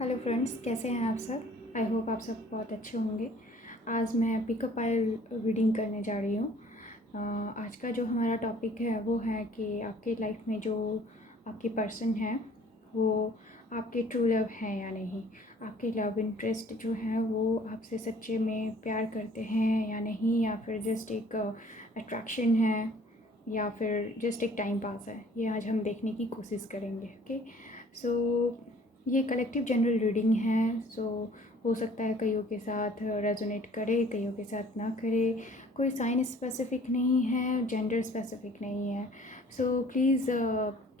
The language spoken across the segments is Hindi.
हेलो फ्रेंड्स, कैसे हैं आप सब। आई होप आप सब बहुत अच्छे होंगे। आज मैं पिकअप पाइल रीडिंग करने जा रही हूँ। आज का जो हमारा टॉपिक है वो है कि आपके लाइफ में जो आपके पर्सन है वो आपके ट्रू लव है या नहीं। आपके लव इंटरेस्ट जो है वो आपसे सच्चे में प्यार करते हैं या नहीं, या फिर जस्ट एक अट्रैक्शन है, या फिर जस्ट एक टाइम पास है। ये आज हम देखने की कोशिश करेंगे। ओके, सो ये कलेक्टिव जनरल रीडिंग है। सो हो सकता है कईयों के साथ रेजोनेट करे, कईयों के साथ ना करे। कोई साइन स्पेसिफिक नहीं है, जेंडर स्पेसिफिक नहीं है। So please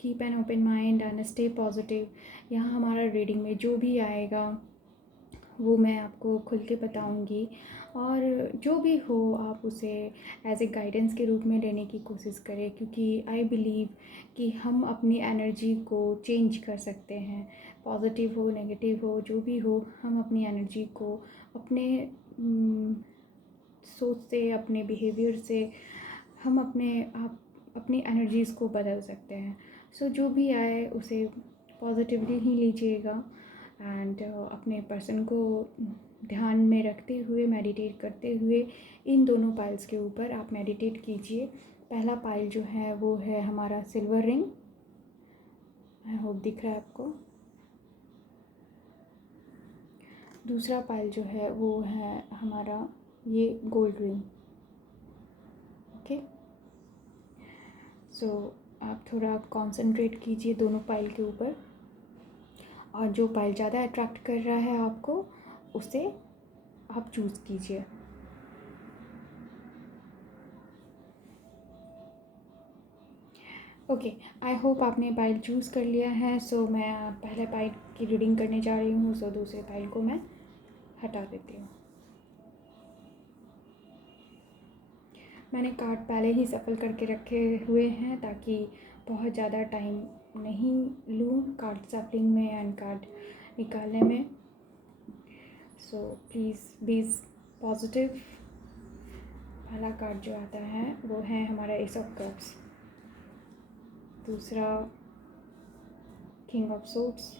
keep an open mind and stay positive. यहाँ हमारा रीडिंग में जो भी आएगा वो मैं आपको खुल के बताऊंगी, और जो भी हो आप उसे एज ए गाइडेंस के रूप में लेने की कोशिश करें, क्योंकि आई बिलीव कि हम अपनी एनर्जी को चेंज कर सकते हैं। पॉजिटिव हो, नेगेटिव हो, जो भी हो, हम अपनी एनर्जी को अपने सोच से, अपने बिहेवियर से हम अपनी एनर्जीज़ को बदल सकते हैं। सो जो भी आए उसे पॉजिटिवली ही लीजिएगा, एंड अपने पर्सन को ध्यान में रखते हुए, मेडिटेट करते हुए इन दोनों पाइल्स के ऊपर आप मेडिटेट कीजिए। पहला पाइल जो है वो है हमारा सिल्वर रिंग। आई होप दिख रहा है आपको। दूसरा पाइल जो है वो है हमारा ये गोल्ड रिंग। ओके, सो आप थोड़ा कंसंट्रेट कीजिए दोनों पाइल के ऊपर, और जो पाइल ज़्यादा अट्रैक्ट कर रहा है आपको उसे आप चूज़ कीजिए। ओके, आई होप आपने पाइल चूज़ कर लिया है। सो मैं पहले पाइल की रीडिंग करने जा रही हूँ। सो दूसरे पाइल को मैं हटा देती हूँ। मैंने कार्ड पहले ही सफल करके रखे हुए हैं ताकि बहुत ज़्यादा टाइम नहीं लूँ कार्ड सफलिंग में एंड कार्ड निकालने में। So please be positive. पहला कार्ड जो आता है वो है हमारा एस ऑफ कप्स। दूसरा किंग ऑफ सोर्ड्स।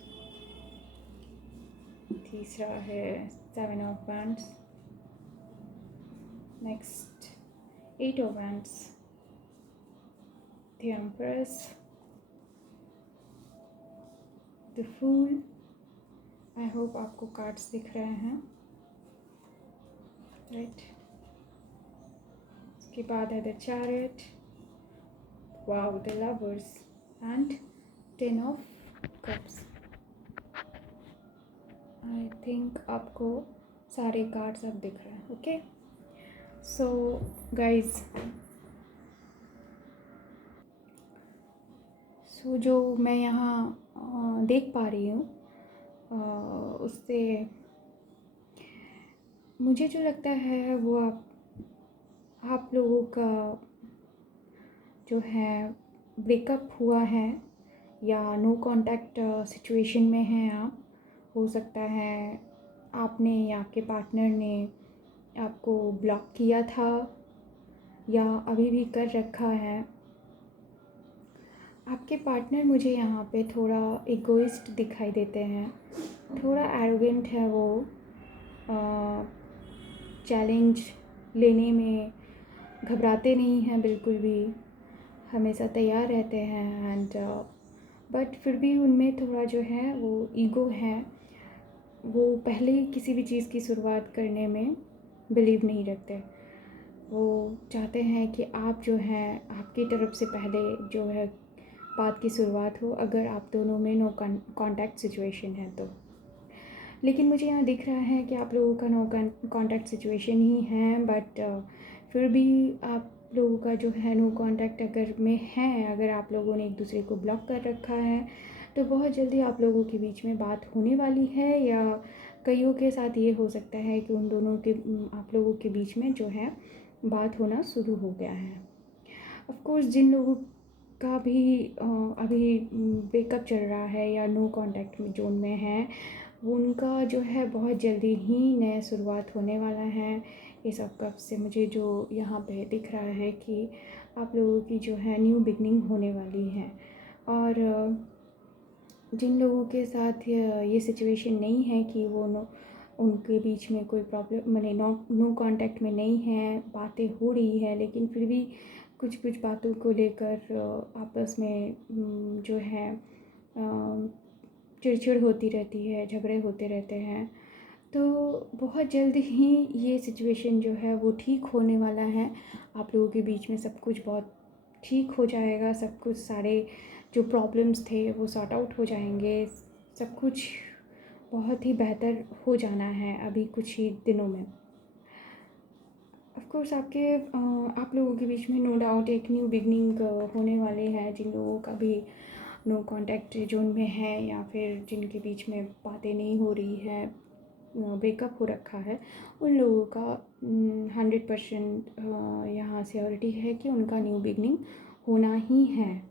तीसरा है seven of wands. Next eight of wands, the empress, the fool. I hope आपको कार्ड्स दिख रहे हैं, राइट। उसके बाद है the chariot, wow, the lovers and ten of cups. I think आपको सारे कार्ड्स अब दिख रहे हैं। ओके, सो गाइज, सो जो मैं यहाँ देख पा रही हूँ उससे मुझे जो लगता है वो आप लोगों का जो है ब्रेकअप हुआ है, या नो कांटेक्ट सिचुएशन में हैं आप। हो सकता है आपने या आपके पार्टनर ने आपको ब्लॉक किया था, या अभी भी कर रखा है। आपके पार्टनर मुझे यहाँ पे थोड़ा इगोइस्ट दिखाई देते हैं, थोड़ा एरोगेंट है वो। चैलेंज लेने में घबराते नहीं हैं बिल्कुल भी, हमेशा तैयार रहते हैं। एंड बट फिर भी उनमें थोड़ा जो है वो ईगो है। वो पहले ही किसी भी चीज़ की शुरुआत करने में बिलीव नहीं रखते। वो चाहते हैं कि आप जो है आपकी तरफ से पहले जो है बात की शुरुआत हो, अगर आप दोनों में नो कांटेक्ट सिचुएशन है तो। लेकिन मुझे यहाँ दिख रहा है कि आप लोगों का नो कांटेक्ट सिचुएशन ही है, बट फिर भी आप लोगों का जो है नो कांटेक्ट अगर में है, अगर आप लोगों ने एक दूसरे को ब्लॉक कर रखा है, तो बहुत जल्दी आप लोगों के बीच में बात होने वाली है। या कईयों के साथ ये हो सकता है कि उन दोनों के आप लोगों के बीच में जो है बात होना शुरू हो गया है। ऑफ कोर्स जिन लोगों का भी अभी ब्रेकअप चल रहा है या नो कांटेक्ट में जोन में है, उनका जो है बहुत जल्दी ही नया शुरुआत होने वाला है। ये सब कब से मुझे जो यहाँ पे दिख रहा है कि आप लोगों की जो है न्यू बिगनिंग होने वाली है। और जिन लोगों के साथ ये सिचुएशन नहीं है कि वो उनके बीच में कोई प्रॉब्लम माने नो कांटेक्ट में नहीं है, बातें हो रही है, लेकिन फिर भी कुछ कुछ बातों को लेकर आपस में जो है चिड़चिड़ होती रहती है, झगड़े होते रहते हैं। तो बहुत जल्द ही ये सिचुएशन जो है वो ठीक होने वाला है। आप लोगों के बीच में सब कुछ बहुत ठीक हो जाएगा, सब कुछ सारे जो प्रॉब्लम्स थे वो सॉर्ट आउट हो जाएंगे, सब कुछ बहुत ही बेहतर हो जाना है अभी कुछ ही दिनों में। ऑफ कोर्स आप लोगों के बीच में नो डाउट एक न्यू बिगनिंग होने वाले हैं। जिन लोगों का भी नो कांटेक्ट जोन में है या फिर जिनके बीच में बातें नहीं हो रही है, ब्रेकअप हो रखा है, उन लोगों का 100% यहाँ श्योरिटी है कि उनका न्यू बिगनिंग होना ही है।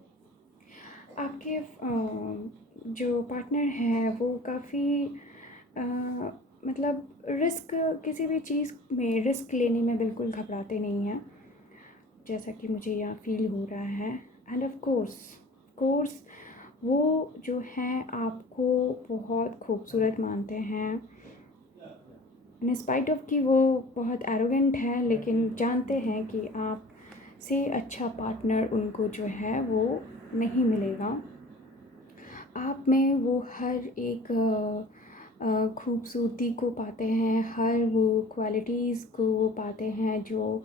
आपके जो पार्टनर हैं वो काफ़ी मतलब रिस्क, किसी भी चीज़ में रिस्क लेने में बिल्कुल घबराते नहीं हैं, जैसा कि मुझे यहाँ फील हो रहा है। एंड ऑफ कोर्स वो जो हैं आपको बहुत खूबसूरत मानते हैं, इन स्पाइट ऑफ कि वो बहुत एरोगेंट है, लेकिन जानते हैं कि आप से अच्छा पार्टनर उनको जो है वो नहीं मिलेगा। आप में वो हर एक खूबसूरती को पाते हैं, हर वो क्वालिटीज़ को वो पाते हैं जो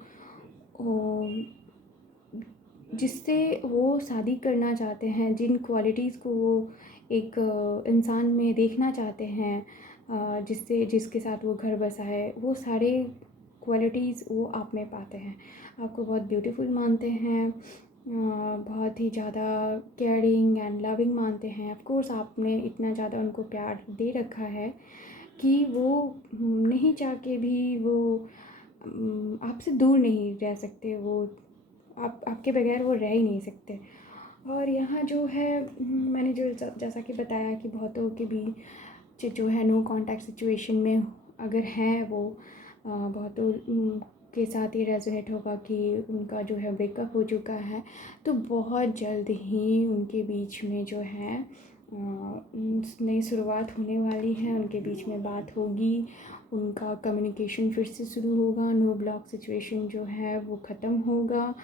जिससे वो शादी करना चाहते हैं, जिन क्वालिटीज़ को वो एक इंसान में देखना चाहते हैं, जिसके साथ वो घर बसाए, वो सारे क्वालिटीज़ वो आप में पाते हैं। आपको बहुत ब्यूटीफुल मानते हैं, बहुत ही ज़्यादा केयरिंग एंड लविंग मानते हैं। ऑफ कोर्स आपने इतना ज़्यादा उनको प्यार दे रखा है कि वो नहीं चाह के भी वो आपसे दूर नहीं रह सकते, वो आपके बगैर वो रह ही नहीं सकते। और यहाँ जो है मैंने जो जैसा कि बताया कि बहुतों के बीच जो है नो कांटेक्ट सिचुएशन में अगर हैं वो, बहुतों के साथ ये रेजोनेट होगा कि उनका जो है ब्रेकअप हो चुका है। तो बहुत जल्द ही उनके बीच में जो है नई शुरुआत होने वाली है, उनके बीच में बात होगी, उनका कम्युनिकेशन फिर से शुरू होगा, नो ब्लॉक सिचुएशन जो है वो ख़त्म होगा।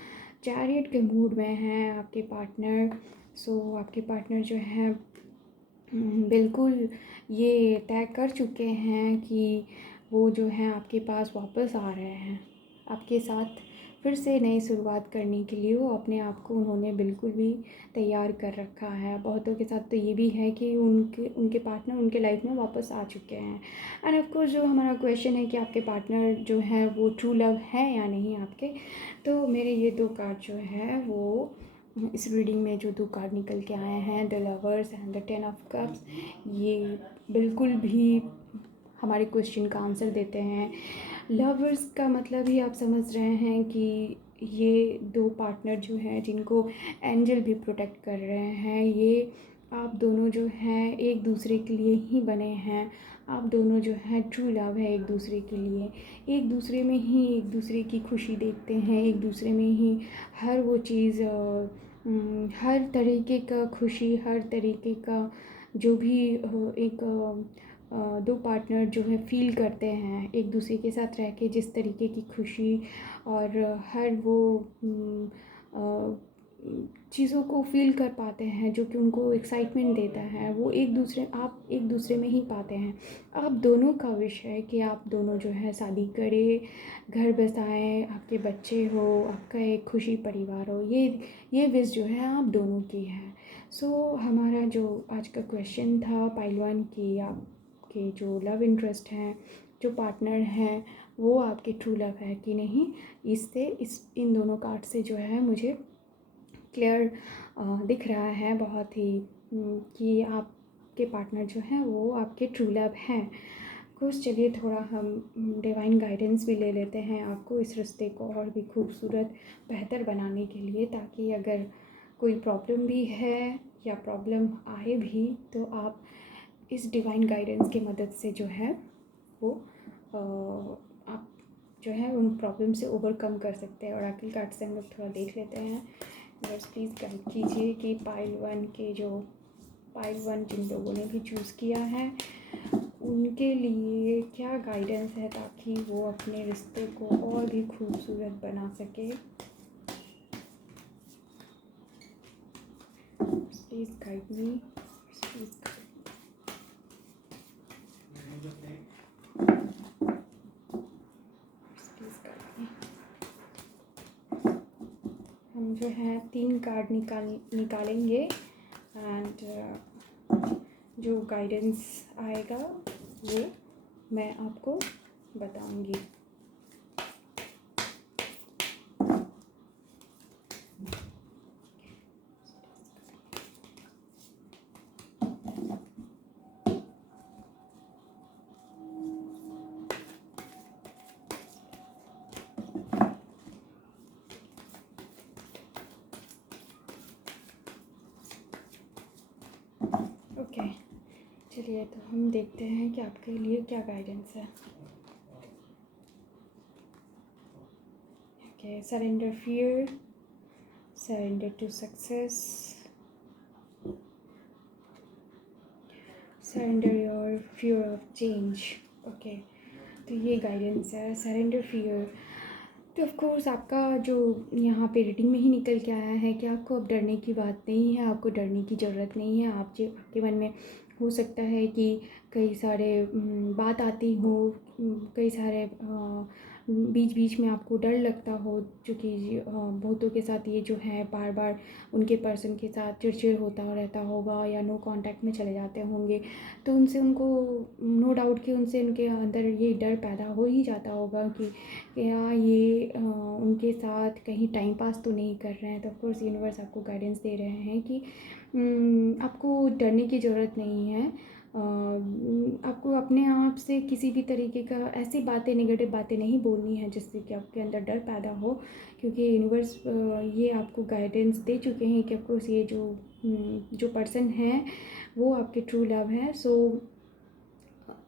चैरियट के मूड में हैं आपके पार्टनर। सो आपके पार्टनर जो है बिल्कुल ये तय कर चुके हैं कि वो जो है आपके पास वापस आ रहे हैं, आपके साथ फिर से नई शुरुआत करने के लिए। वो अपने आप को उन्होंने बिल्कुल भी तैयार कर रखा है। बहुतों के साथ तो ये भी है कि उनके पार्टनर उनके लाइफ में वापस आ चुके हैं। एंड ऑफ कोर्स जो हमारा क्वेश्चन है कि आपके पार्टनर जो है वो ट्रू लव है या नहीं आपके, तो मेरे ये दो कार्ड जो है वो इस रीडिंग में जो दो कार्ड निकल के आए हैं, the lovers and the 10 of cups, ये बिल्कुल भी हमारे क्वेश्चन का आंसर देते हैं। लवर्स का मतलब ही आप समझ रहे हैं कि ये दो पार्टनर जो हैं जिनको एंजल भी प्रोटेक्ट कर रहे हैं, ये आप दोनों जो हैं एक दूसरे के लिए ही बने हैं। आप दोनों जो हैं ट्रू लव है एक दूसरे के लिए, एक दूसरे में ही एक दूसरे की खुशी देखते हैं, एक दूसरे में ही हर वो चीज़ हर तरीके का खुशी, हर तरीके का जो भी एक दो पार्टनर जो है फ़ील करते हैं एक दूसरे के साथ रह के, जिस तरीके की खुशी और हर वो चीज़ों को फ़ील कर पाते हैं जो कि उनको एक्साइटमेंट देता है, वो आप एक दूसरे में ही पाते हैं। आप दोनों का विश है कि आप दोनों जो है शादी करें, घर बसाएं, आपके बच्चे हो, आपका एक खुशी परिवार हो, ये विश जो है आप दोनों की है। सो हमारा जो आज का क्वेश्चन था पाइल वन की, आपके जो लव इंटरेस्ट हैं, जो पार्टनर हैं, वो आपके ट्रू लव है कि नहीं, इन दोनों कार्ड से जो है मुझे क्लियर दिख रहा है बहुत ही कि आपके पार्टनर जो हैं वो आपके ट्रू लव हैं। कुछ चलिए थोड़ा हम डिवाइन गाइडेंस भी ले लेते हैं आपको इस रिश्ते को और भी खूबसूरत बेहतर बनाने के लिए, ताकि अगर कोई प्रॉब्लम भी है या प्रॉब्लम आए भी तो आप इस डिवाइन गाइडेंस की मदद से जो है वो आप जो है उन प्रॉब्लम से ओवरकम कर सकते हैं। और आखिर कार्ड से हम लोग थोड़ा देख लेते हैं। बस प्लीज़ गाइड कीजिए कि पाइल वन के जो पाइल 1 जिन लोगों ने भी चूज़ किया है उनके लिए क्या गाइडेंस है ताकि वो अपने रिश्ते को और भी खूबसूरत बना सके। प्लीज़ गाइड मी, प्लीज़ हम जो है 3 कार्ड निकालेंगे एंड जो गाइडेंस आएगा वो मैं आपको बताऊंगी। ओके चलिए तो हम देखते हैं कि आपके लिए क्या गाइडेंस है। Okay, surrender fear, surrender to success, surrender your fear of change. Okay, तो ये गाइडेंस है सरेंडर फियर। तो ऑफ कोर्स आपका जो यहाँ पे रीडिंग में ही निकल के आया है कि आपको अब डरने की बात नहीं है, आपको डरने की ज़रूरत नहीं है। आपके मन में हो सकता है कि कई सारे बात आती हो, कई सारे बीच बीच में आपको डर लगता हो, क्योंकि बहुतों के साथ ये जो है बार बार उनके पर्सन के साथ चिड़चिड़ होता रहता होगा या नो कांटेक्ट में चले जाते होंगे, तो उनसे उनको नो डाउट कि उनसे उनके अंदर ये डर पैदा हो ही जाता होगा कि या ये उनके साथ कहीं टाइम पास तो नहीं कर रहे हैं। तो ऑफकोर्स यूनिवर्स आपको गाइडेंस दे रहे हैं कि आपको डरने की ज़रूरत नहीं है। आपको अपने आप से किसी भी तरीके का ऐसी बातें, नेगेटिव बातें नहीं बोलनी है जिससे कि आपके अंदर डर पैदा हो, क्योंकि यूनिवर्स ये आपको गाइडेंस दे चुके हैं कि ऑफकोर्स ये जो पर्सन है वो आपके ट्रू लव है। सो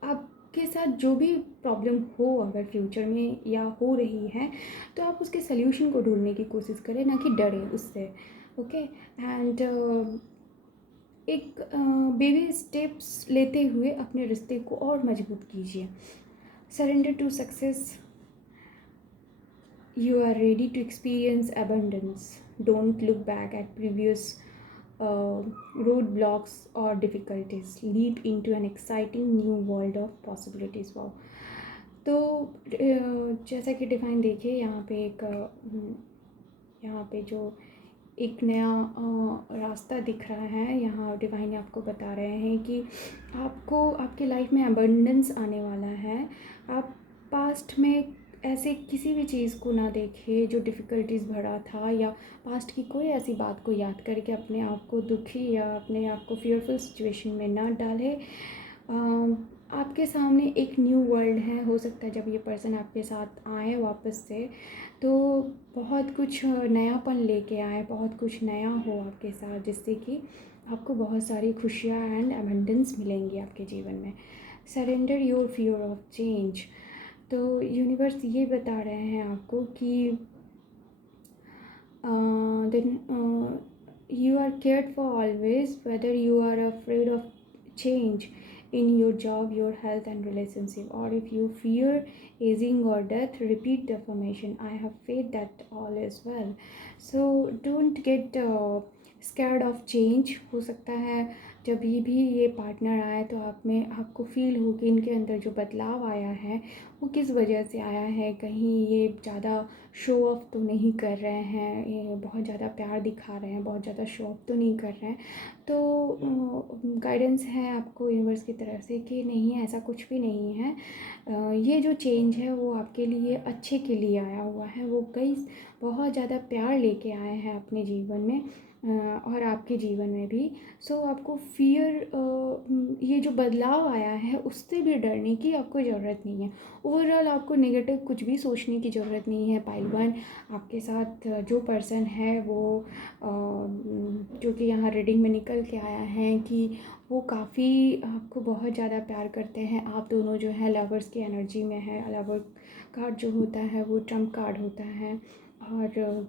आपके साथ जो भी प्रॉब्लम हो अगर फ्यूचर में या हो रही है तो आप उसके सल्यूशन को ढूंढने की कोशिश करें, ना कि डरें उससे। ओके एंड एक बेबी स्टेप्स लेते हुए अपने रिश्ते को और मजबूत कीजिए। Surrender to success, you are ready to experience abundance. Don't look back at previous roadblocks or difficulties. Leap into an exciting new world of possibilities. Wow. तो जैसा कि डिफाइन देखिए यहाँ पे यहाँ पे जो एक नया रास्ता दिख रहा है, यहाँ डिवाइन आपको बता रहे हैं कि आपको आपकी लाइफ में अबंडेंस आने वाला है। आप पास्ट में ऐसे किसी भी चीज़ को ना देखें जो डिफ़िकल्टीज़ भरा था, या पास्ट की कोई ऐसी बात को याद करके अपने आप को दुखी या अपने आप को फियरफुल सिचुएशन में ना डालें। आपके सामने एक न्यू वर्ल्ड है। हो सकता है जब ये पर्सन आपके साथ आए वापस से तो बहुत कुछ नयापन लेके आए, बहुत कुछ नया हो आपके साथ, जिससे कि आपको बहुत सारी खुशियाँ एंड अबंडेंस मिलेंगी आपके जीवन में। Surrender your fear of change. तो यूनिवर्स ये बता रहे हैं आपको कि then you are cared for always, whether you are afraid of change in your job, your health and relationship, or if you fear aging or death, repeat the affirmation, I have faith that all is well. So don't get scared of change. हो सकता है जब भी ये पार्टनर आए तो आपको फील हो कि इनके अंदर जो बदलाव आया है वो किस वजह से आया है। कहीं ये ज़्यादा शो ऑफ तो नहीं कर रहे हैं, ये बहुत ज़्यादा प्यार दिखा रहे हैं, बहुत ज़्यादा शो ऑफ तो नहीं कर रहे हैं। तो गाइडेंस है आपको यूनिवर्स की तरफ से कि नहीं, ऐसा कुछ भी नहीं है। ये जो चेंज है वो आपके लिए अच्छे के लिए आया हुआ है। वो कई बहुत ज़्यादा प्यार लेके आए हैं अपने जीवन में और आपके जीवन में भी। सो आपको ये जो बदलाव आया है उससे भी डरने की आपको ज़रूरत नहीं है। ओवरऑल आपको नेगेटिव कुछ भी सोचने की ज़रूरत नहीं है। पाइल 1 आपके साथ जो पर्सन है वो जो कि यहाँ रीडिंग में निकल के आया है कि वो काफ़ी आपको बहुत ज़्यादा प्यार करते हैं। आप दोनों जो है लवर्स की एनर्जी में है। लवर कार्ड जो होता है वो ट्रम्प कार्ड होता है, और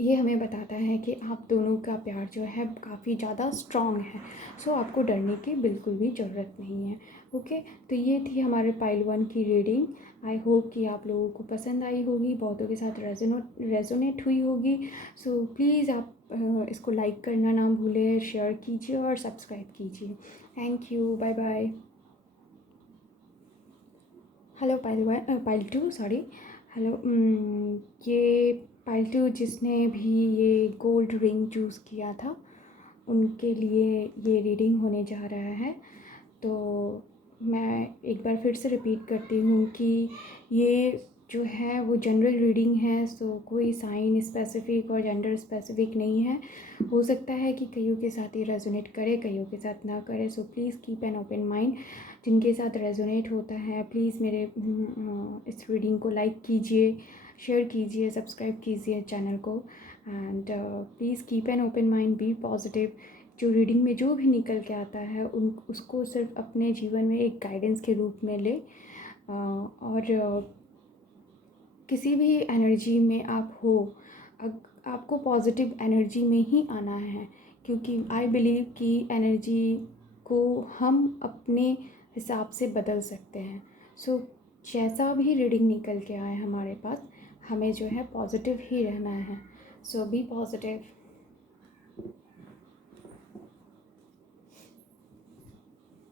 ये हमें बताता है कि आप दोनों का प्यार जो है काफ़ी ज़्यादा स्ट्रॉन्ग है। सो आपको डरने की बिल्कुल भी ज़रूरत नहीं है। ओके, तो ये थी हमारे पाइल 1 की रीडिंग। आई होप कि आप लोगों को पसंद आई होगी, बहुतों के साथ रेजोनेट हुई होगी। सो प्लीज़ आप इसको लाइक करना ना भूलें, शेयर कीजिए और सब्सक्राइब कीजिए। Thank you, bye bye. Hello pile 2, sorry. Hello, ये पाइल 2 जिसने भी ये गोल्ड रिंग चूज़ किया था उनके लिए ये रीडिंग होने जा रहा है। तो मैं एक बार फिर से रिपीट करती हूँ कि ये जो है वो जनरल रीडिंग है। सो कोई साइन स्पेसिफिक और जेंडर स्पेसिफिक नहीं है। हो सकता है कि कईयों के साथ ये रेजोनेट करे, कईयों के साथ ना करे। So please keep an open mind. जिनके साथ रेजोनेट होता है प्लीज़ मेरे इस रीडिंग को लाइक कीजिए, शेयर कीजिए, सब्सक्राइब कीजिए चैनल को। And please keep an open mind, be positive. जो रीडिंग में जो भी निकल के आता है उसको सिर्फ अपने जीवन में एक गाइडेंस के रूप में ले। और किसी भी एनर्जी में आप हो, आपको पॉजिटिव एनर्जी में ही आना है, क्योंकि आई बिलीव कि एनर्जी को हम अपने हिसाब से बदल सकते हैं। सो जैसा भी रीडिंग निकल के आए हमारे पास, हमें जो है पॉजिटिव ही रहना है। सो बी पॉजिटिव।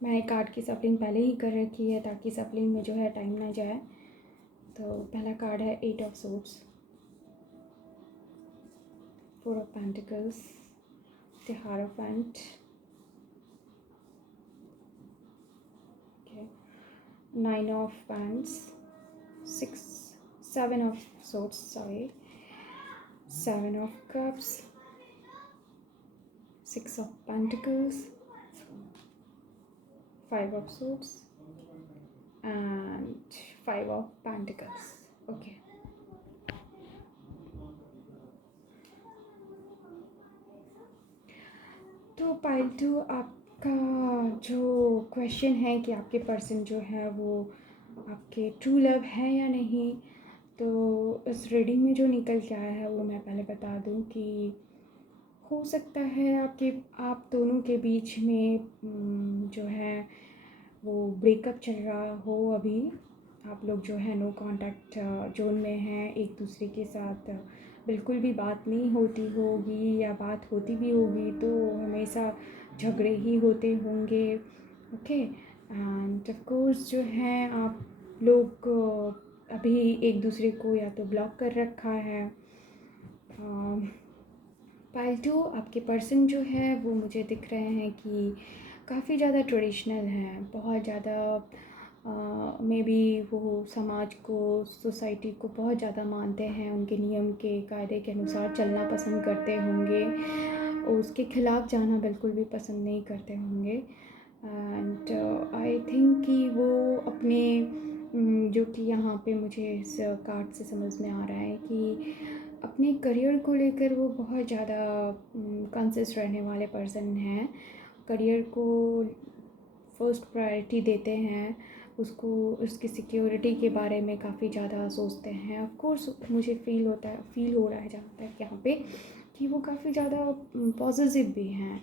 मैंने कार्ड की सफलिंग पहले ही कर रखी है ताकि सफलिंग में जो है टाइम ना जाए। तो पहला कार्ड है 8 of swords, 4 of pentacles, the हारोफेंट, 9 of wands, 7 of swords, 7 of cups, 6 of pentacles, 5 of swords and 5 of pentacles. Okay. तो पाइल 2, आपका जो क्वेश्चन है कि आपके पर्सन जो है वो आपके ट्रू लव है या नहीं, तो इस रीडिंग में जो निकल के आया है वो मैं पहले बता दूं कि हो सकता है आप दोनों के बीच में जो है वो ब्रेकअप चल रहा हो। अभी आप लोग जो है नो कांटेक्ट जोन में हैं, एक दूसरे के साथ बिल्कुल भी बात नहीं होती होगी, या बात होती भी होगी तो हमेशा झगड़े ही होते होंगे। ओके, एंड ऑफ कोर्स जो है आप लोग अभी एक दूसरे को या तो ब्लॉक कर रखा है। पाइल 2, आपके पर्सन जो है वो मुझे दिख रहे हैं कि काफ़ी ज़्यादा ट्रेडिशनल हैं, बहुत ज़्यादा मे बी वो समाज को, सोसाइटी को बहुत ज़्यादा मानते हैं, उनके नियम के कायदे के अनुसार चलना पसंद करते होंगे, और उसके ख़िलाफ़ जाना बिल्कुल भी पसंद नहीं करते होंगे। एंड आई थिंक कि वो अपने जो कि यहाँ पे मुझे इस कार्ड से समझ में आ रहा है कि अपने करियर को लेकर वो बहुत ज़्यादा कॉन्शियस रहने वाले पर्सन हैं। करियर को फर्स्ट प्रायोरिटी देते हैं, उसको उसकी सिक्योरिटी के बारे में काफ़ी ज़्यादा सोचते हैं। ऑफ कोर्स मुझे फील हो रहा है जहाँ तक यहाँ पे कि वो काफ़ी ज़्यादा पॉजिटिव भी हैं,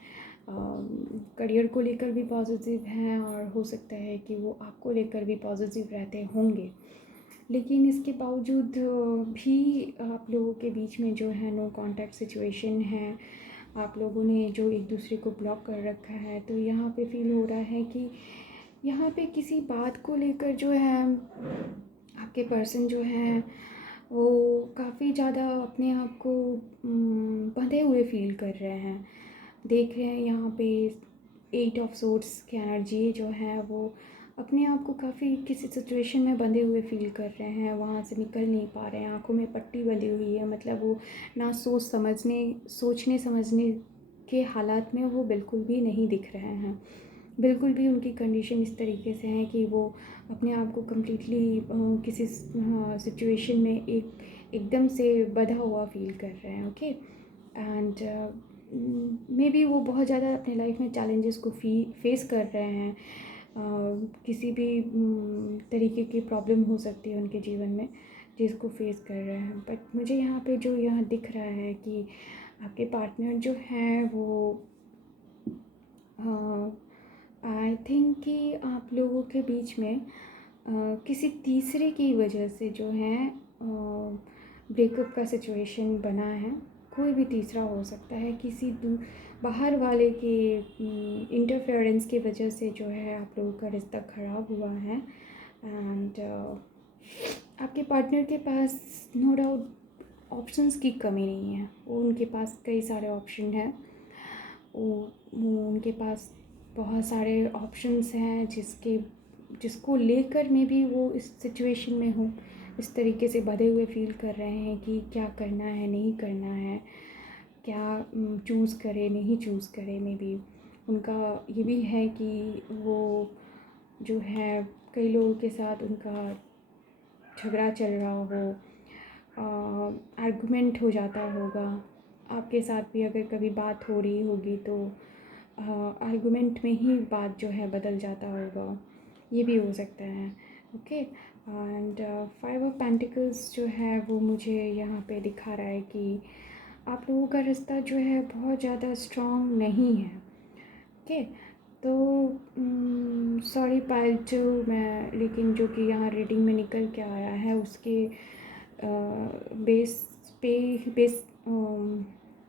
करियर को लेकर भी पॉजिटिव हैं, और हो सकता है कि वो आपको लेकर भी पॉजिटिव रहते होंगे। लेकिन इसके बावजूद भी आप लोगों के बीच में जो है नो कांटेक्ट सिचुएशन है, आप लोगों ने जो एक दूसरे को ब्लॉक कर रखा है। तो यहाँ पे फील हो रहा है कि यहाँ पे किसी बात को लेकर जो है आपके पर्सन जो है वो काफ़ी ज़्यादा अपने आप को बंधे हुए फील कर रहे हैं। देख रहे हैं यहाँ पे 8 ऑफ सोर्ड्स की एनर्जी जो है वो अपने आप को काफ़ी किसी सिचुएशन में बंधे हुए फील कर रहे हैं, वहाँ से निकल नहीं पा रहे हैं, आंखों में पट्टी बंधी हुई है। मतलब वो ना सोचने समझने के हालात में वो बिल्कुल भी नहीं दिख रहे हैं। बिल्कुल भी उनकी कंडीशन इस तरीके से है कि वो अपने आप को कम्प्लीटली किसी सिचुएशन में एकदम से बंधा हुआ फील कर रहे हैं। ओके, एंड मे बी वो बहुत ज़्यादा अपने लाइफ में चैलेंजेस को फेस कर रहे हैं। किसी भी तरीके की प्रॉब्लम हो सकती है उनके जीवन में, जिसको फेस कर रहे हैं। बट मुझे यहाँ पे जो यहाँ दिख रहा है कि आपके पार्टनर जो हैं वो आई थिंक कि आप लोगों के बीच में किसी तीसरे की वजह से जो है ब्रेकअप का सिचुएशन बना है। कोई भी तीसरा हो सकता है, किसी बाहर वाले के इंटरफेरेंस की वजह से जो है आप लोगों का रिश्ता ख़राब हुआ है। एंड आपके पार्टनर के पास नो डाउट ऑप्शंस की कमी नहीं है। वो उनके पास कई सारे ऑप्शन हैं। वो उनके पास बहुत सारे ऑप्शंस हैं जिसको लेकर में भी वो इस सिचुएशन में हो, इस तरीके से बंधे हुए फील कर रहे हैं कि क्या करना है, नहीं करना है, क्या चूज़ करें, नहीं चूज़ करें। मे बी उनका ये भी है कि वो जो है कई लोगों के साथ उनका झगड़ा चल रहा हो, आर्गुमेंट हो जाता होगा। आपके साथ भी अगर कभी बात हो रही होगी तो आर्गुमेंट में ही बात जो है बदल जाता होगा, ये भी हो सकता है। ओके। एंड 5 ऑफ पेंटिकल्स जो है वो मुझे यहाँ पे दिखा रहा है कि आप लोगों का रिश्ता जो है बहुत ज़्यादा स्ट्रॉन्ग नहीं है। ओके। तो सॉरी पायल जो मैं, लेकिन जो कि यहाँ रीडिंग में निकल के आया है उसके बेस पे बेस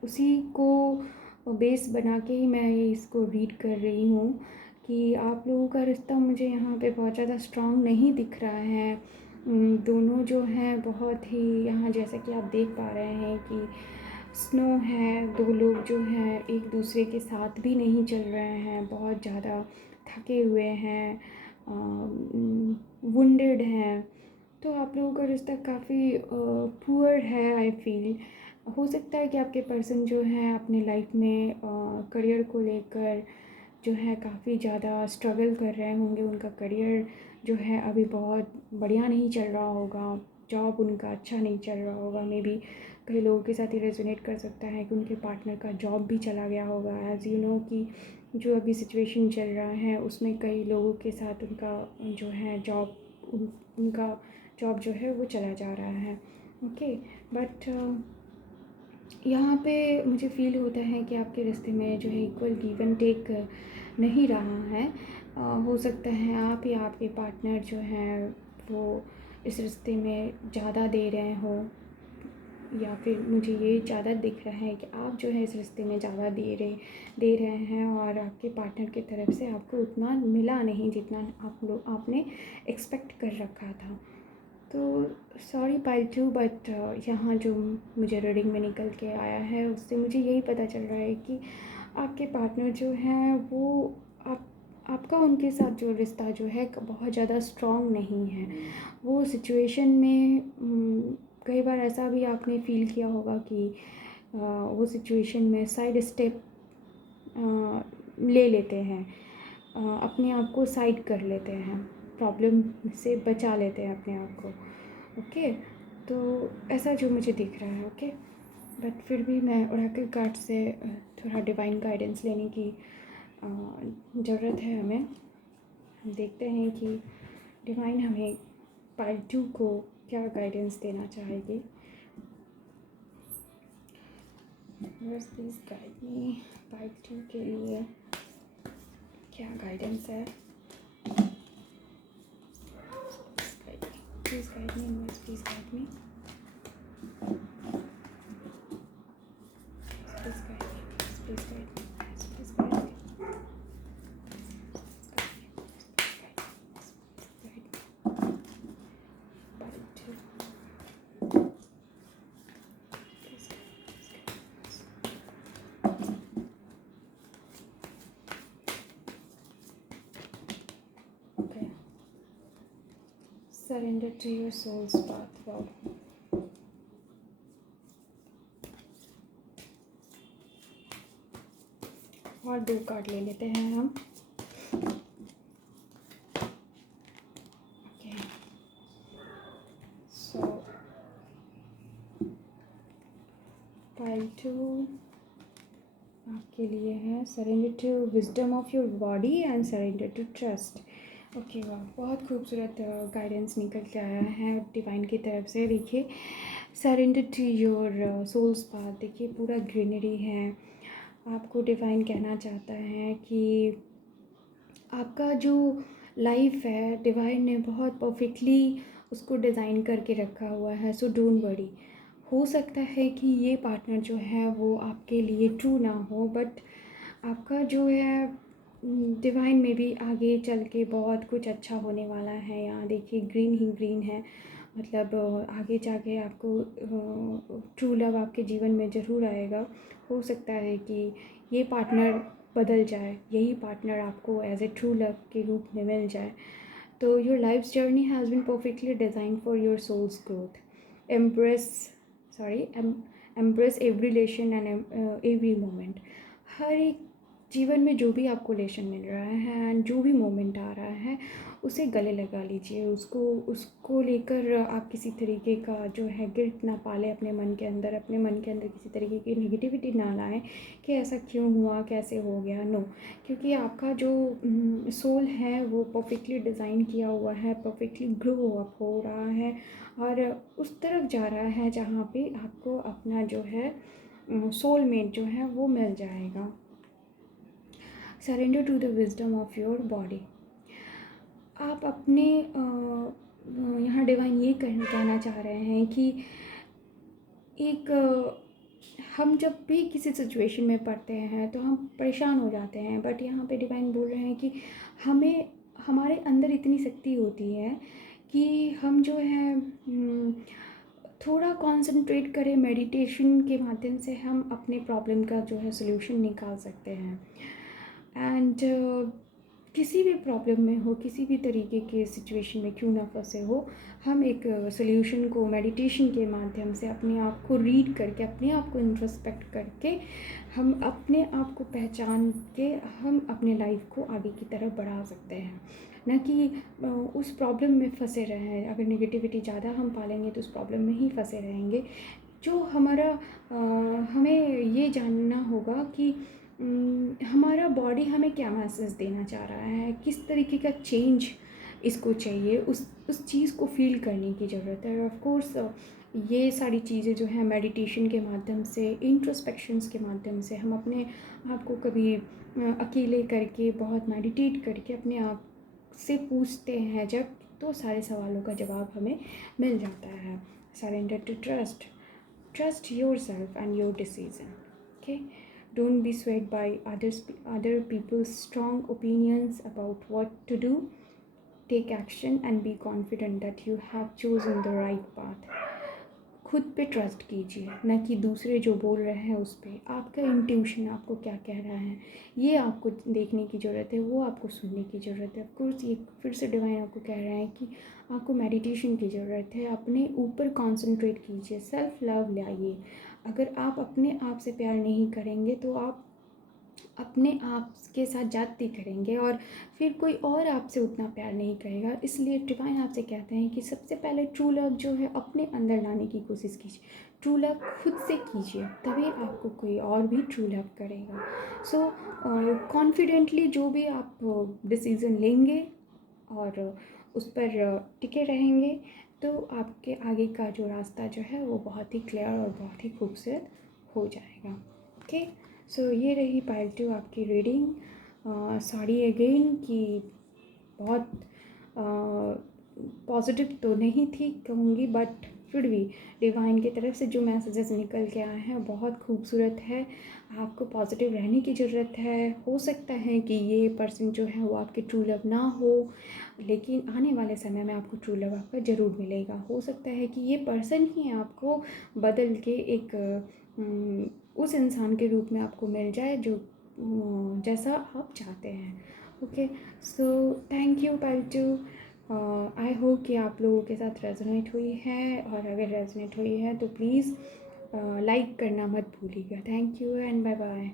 उसी को बेस बना के ही मैं इसको रीड कर रही हूँ कि आप लोगों का रिश्ता मुझे यहाँ पे बहुत ज़्यादा स्ट्रॉन्ग नहीं दिख रहा है। दोनों जो हैं बहुत ही यहाँ, जैसा कि आप देख पा रहे हैं कि स्नो है, दो लोग जो हैं एक दूसरे के साथ भी नहीं चल रहे हैं, बहुत ज़्यादा थके हुए हैं, वुंडेड हैं। तो आप लोगों का रिश्ता काफ़ी पुअर है आई फील। हो सकता है कि आपके पर्सन जो है अपने लाइफ में करियर को लेकर जो है काफ़ी ज़्यादा स्ट्रगल कर रहे होंगे। उनका करियर जो है अभी बहुत बढ़िया नहीं चल रहा होगा, जॉब उनका अच्छा नहीं चल रहा होगा। मे बी कई लोगों के साथ ये रेजोनेट कर सकता है कि उनके पार्टनर का जॉब भी चला गया होगा। एज़ यू नो कि जो अभी सिचुएशन चल रहा है उसमें कई लोगों के साथ उनका जो है उनका जॉब जो है वो चला जा रहा है। ओके। बट यहाँ पे मुझे फ़ील होता है कि आपके रिश्ते में जो है इक्वल गिव एंड टेक नहीं रहा है। हो सकता है आप या आपके पार्टनर जो हैं वो इस रिश्ते में ज़्यादा दे रहे हों, या फिर मुझे ये ज़्यादा दिख रहा है कि आप जो है इस रिश्ते में ज़्यादा दे रहे हैं और आपके पार्टनर की तरफ से आपको उतना मिला नहीं जितना आपने एक्सपेक्ट कर रखा था। तो सॉरी पाइल टू, बट यहाँ जो मुझे रीडिंग में निकल के आया है उससे मुझे यही पता चल रहा है कि आपके पार्टनर जो हैं वो आपका उनके साथ जो रिश्ता जो है बहुत ज़्यादा स्ट्रॉन्ग नहीं है। वो सिचुएशन में कई बार ऐसा भी आपने फ़ील किया होगा कि वो सिचुएशन में साइड स्टेप ले लेते हैं, अपने आप को साइड कर लेते हैं, प्रॉब्लम से बचा लेते हैं अपने आप को। ओके। तो ऐसा जो मुझे दिख रहा है। ओके। बट फिर भी मैं ओरेकल कार्ड से थोड़ा डिवाइन गाइडेंस लेने की ज़रूरत है हमें। हम देखते हैं कि डिवाइन हमें पार्ट 2 को क्या गाइडेंस देना चाहेगी। बस प्लीज़ गाइड मी पार्ट 2 के लिए क्या गाइडेंस है। Please guide me universe, please guide me, please guide me, please guide me, please guide me, Surrender to your soul's path. Wow. और 2 कार्ड ले लेते हैं हम। ओके। सो पाइल 2 आपके लिए है surrender to wisdom of your body and surrender to trust. Okay, वाह! बहुत खूबसूरत गाइडेंस निकल के आया है डिवाइन की तरफ से। देखिए, surrender to your soul's path. देखिए, पूरा ग्रीनरी है। आपको डिवाइन कहना चाहता है कि आपका जो लाइफ है डिवाइन ने बहुत परफेक्टली उसको डिज़ाइन करके रखा हुआ है। So don't worry. हो सकता है कि ये पार्टनर जो है वो आपके लिए ट्रू ना हो, बट आपका जो है डिवाइन में भी आगे चल के बहुत कुछ अच्छा होने वाला है। यहाँ देखिए, ग्रीन ही ग्रीन है। मतलब आगे जाके आपको ट्रू लव आपके जीवन में ज़रूर आएगा। हो सकता है कि ये पार्टनर बदल जाए, यही पार्टनर आपको एज ए ट्रू लव के रूप में मिल जाए। तो your life journey has been perfectly design for your soul's growth. Embrace sorry embrace every relation and every moment. हर एक जीवन में जो भी आपको लेशन मिल रहा है एंड जो भी मोमेंट आ रहा है, उसे गले लगा लीजिए। उसको उसको लेकर आप किसी तरीके का जो है गिल्ट ना पालें अपने मन के अंदर। अपने मन के अंदर किसी तरीके की नेगेटिविटी ना लाएं कि ऐसा क्यों हुआ, कैसे हो गया। नो, क्योंकि आपका जो सोल है वो परफेक्टली डिज़ाइन किया हुआ है, परफेक्टली ग्रो अप हो रहा है और उस तरफ जा रहा है जहाँ पे आपको अपना जो है सोलमेट जो है वो मिल जाएगा। Surrender to the wisdom of your body. आप अपने यहाँ डिवाइन ये कहना चाह रहे हैं कि एक हम जब भी किसी सिचुएशन में पड़ते हैं तो हम परेशान हो जाते हैं, बट यहाँ पे डिवाइन बोल रहे हैं कि हमें हमारे अंदर इतनी शक्ति होती है कि हम जो है थोड़ा कंसंट्रेट करें मेडिटेशन के माध्यम से हम अपने प्रॉब्लम का जो है सॉल्यूशन निकाल सकते हैं। एंड किसी भी प्रॉब्लम में हो, किसी भी तरीके के सिचुएशन में क्यों ना फंसे हो, हम एक सॉल्यूशन को मेडिटेशन के माध्यम से अपने आप को रीड करके, अपने आप को इंट्रोस्पेक्ट करके, हम अपने आप को पहचान के हम अपने लाइफ को आगे की तरफ बढ़ा सकते हैं। ना कि उस प्रॉब्लम में फंसे रहें। अगर नेगेटिविटी ज़्यादा हम पालेंगे तो उस प्रॉब्लम में ही फंसे रहेंगे। जो हमारा हमें ये जानना होगा कि हमारा बॉडी हमें क्या मैसेज देना चाह रहा है, किस तरीके का चेंज इसको चाहिए, उस चीज़ को फील करने की ज़रूरत है। ऑफ कोर्स ये सारी चीज़ें जो है मेडिटेशन के माध्यम से, इंट्रोस्पेक्शंस के माध्यम से हम अपने आप को कभी अकेले करके बहुत मेडिटेट करके अपने आप से पूछते हैं जब, तो सारे सवालों का जवाब हमें मिल जाता है। Surrender to trust yourself and your decision. Okay, don't be swayed by other people's strong opinions about what to do. Take action and be confident that you have chosen the right path. खुद पे ट्रस्ट कीजिए, ना कि दूसरे जो बोल रहे हैं उस पर। आपका इंट्यूशन आपको क्या कह रहा है ये आपको देखने की ज़रूरत है, वो आपको सुनने की ज़रूरत है। ऑफकोर्स ये फिर से डिवाइन आपको कह रहा है कि आपको मेडिटेशन की ज़रूरत है। अपने ऊपर कॉन्सेंट्रेट कीजिए, सेल्फ लव लाइए। अगर आप अपने आप से प्यार नहीं करेंगे तो आप अपने आप के साथ जाती करेंगे और फिर कोई और आपसे उतना प्यार नहीं करेगा। इसलिए डिवाइन आपसे कहते हैं कि सबसे पहले ट्रू लव जो है अपने अंदर लाने की कोशिश कीजिए। ट्रू लव खुद से कीजिए, तभी आपको कोई और भी ट्रू लव करेगा। सो कॉन्फिडेंटली जो भी आप डिसीज़न लेंगे और उस पर टिके रहेंगे तो आपके आगे का जो रास्ता जो है वो बहुत ही क्लियर और बहुत ही खूबसूरत हो जाएगा। ओके, सो ये रही पार्ट 2 आपकी रीडिंग। सॉरी अगेन कि बहुत पॉजिटिव तो नहीं थी कहूँगी, बट फिर भी डिवाइन की तरफ से जो मैसेजेस निकल के आए हैं बहुत खूबसूरत है। आपको पॉजिटिव रहने की ज़रूरत है। हो सकता है कि ये पर्सन जो है वो आपके ट्रू लव ना हो, लेकिन आने वाले समय में आपको ट्रू लव आपका ज़रूर मिलेगा। हो सकता है कि ये पर्सन ही आपको बदल के एक उस इंसान के रूप में आपको मिल जाए जो जैसा आप चाहते हैं। ओके, सो थैंक यू पाल्टू। आई होप कि आप लोगों के साथ रेजोनेट हुई है, और अगर रेजोनेट हुई है तो प्लीज़ लाइक करना मत भूलिएगा। Thank you and bye bye.